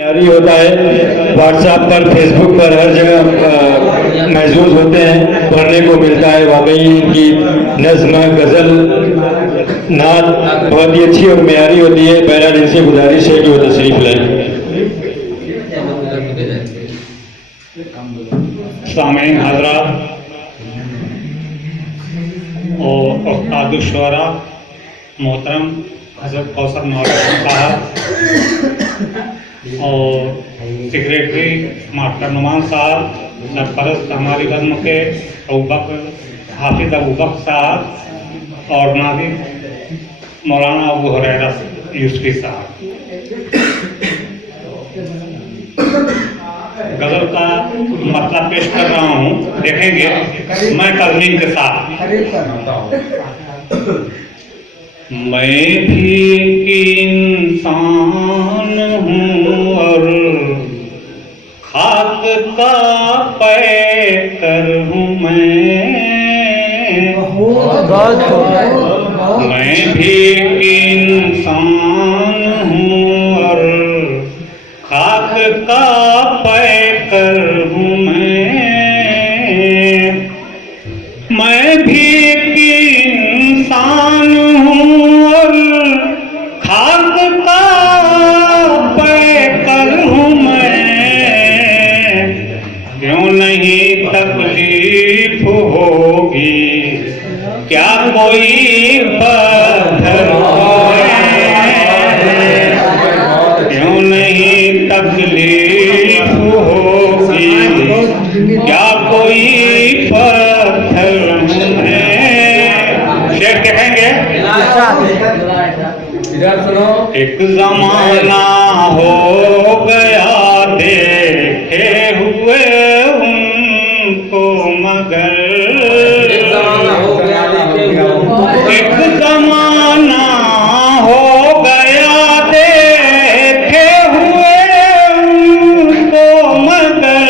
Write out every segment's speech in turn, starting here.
जारी होता है। व्हाट्सएप पर, फेसबुक पर हर जगह महसूस होते हैं, पढ़ने को मिलता है। वाकई इनकी नज्म, गज़ल, नात बहुत ही अच्छी और मेयारी होती है। बहरहाल इनसे गुजारिश है कि वो तशरीफ लाएं। सामईन हज़रात और उस्ताद शुरा मोहतरम हज़रत कौसर मौलाना साहब और सेक्रेटरी मास्टर नुमान साहब, सरपरस्त हमारी बज़्म के हाफिज़ अबू बकर साहब और नाज़िम मौलाना अबू हुरैरा यूसुफ़ी साहब। गज़ल का मतलब पेश कर रहा हूँ, देखेंगे मैं तज़मीन के साथ। मैं भी इंसान हूँ और खाक का पैकर हूँ मैं भी इंसान हूँ और खाक का पैकर हूँ मैं भी इंसान हूँ और खाक का पैकर हूँ क्यों नहीं तकलीफ होगी क्या कोई पत्थर क्यों नहीं तकलीफ होगी क्या कोई पत्थर शेर कहेंगे। एक जमाना हो गया देखे हुए उनको मगर एक जमाना हो गया देखे हुए उनको मगर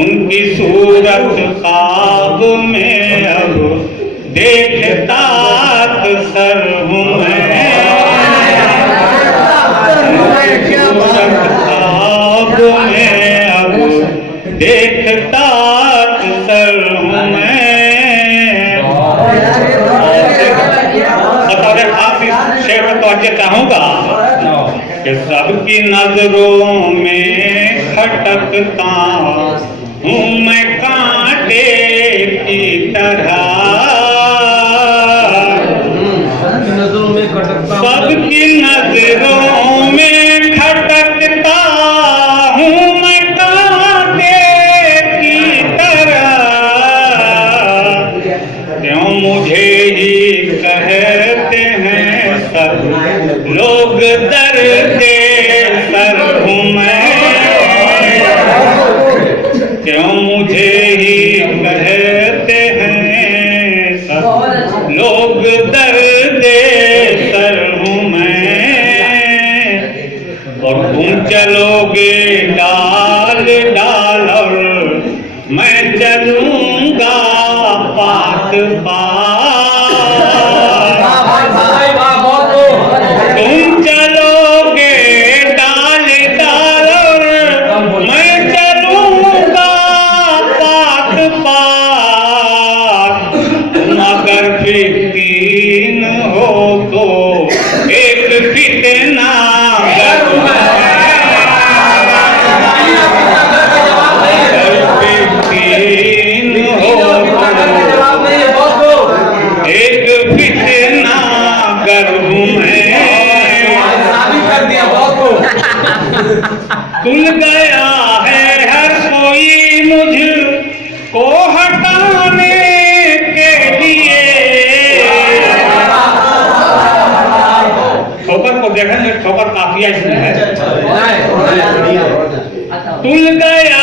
उनकी सूरत ख्वाब में अब देखता अक्सर हूँ ख्वाब में अब देखता अक्सर हूँ बतौर खास इस शेर में तवज्जो चाहूँगा कि सबकी नजरों में खटकता हूँ मैं कांटे की तरह सबकी नजरों में खटकता हूँ मैं कांटे की तरह क्यों मुझे ही कहते हैं सब लोग दर्द सर हूँ क्यों मुझे ही कहते हैं सब लोग दर्द सर हूँ और तुम चलोगे डाल डाल और मैं चलूंगा पात तुम चलोगे डाल डाल और मैं चलूंगा पात तुम अगर फितीन हो तो एक फितना खुल गया है हर कोई मुझको हटाने के लिए ठोकर को देखें ठोकर काफिया इसमें है खुल गया